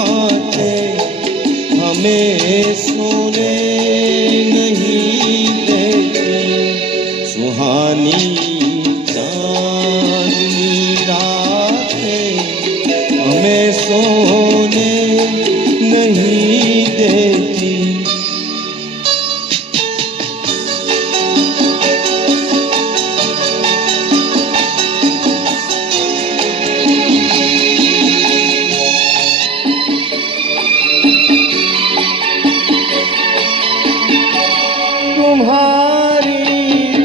बातें हमें सोने नहीं देती। सुहानी चांदनी रातें हमें सोने नहीं देती। तुम्हारी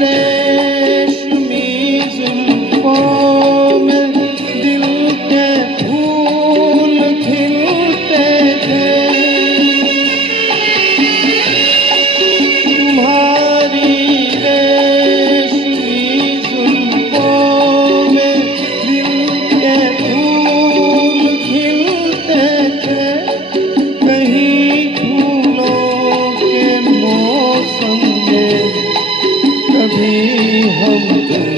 रेशमी जुल्फों में दिल के फूल खिलते थे। तुम्हारी रेशमी जुल्फों में दिल के फूल खिलते थे। कहीं फूलों के मौसम में कभी हम तुम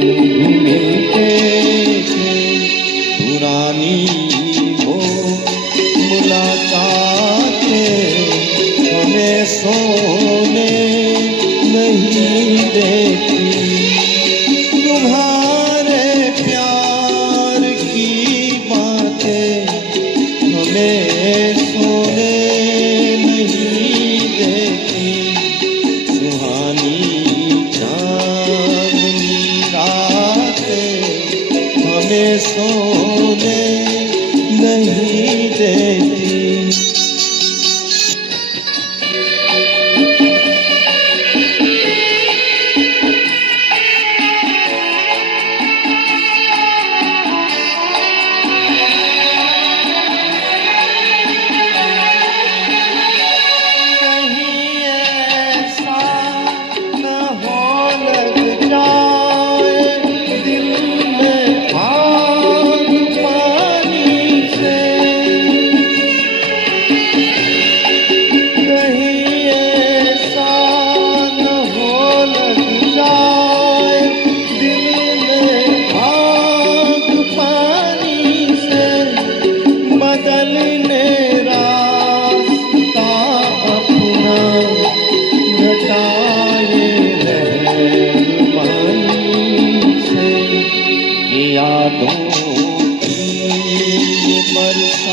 भी मिलते थे। पुरानी वो मुलाकातें हमें सोने नहीं देती। तुम्हारे प्यार की बातें हमें सोने नहीं देती। सुहानी चांदनी रातें हमें सोने नहीं देती। कहीं ऐसा न हो लग जाए दिल में आग पानी से। कहीं ऐसा न हो लग जाए दिल में आग पानी से। बदलने रास्ता अपना घटाए रहमानी से। ये यादों की बरसात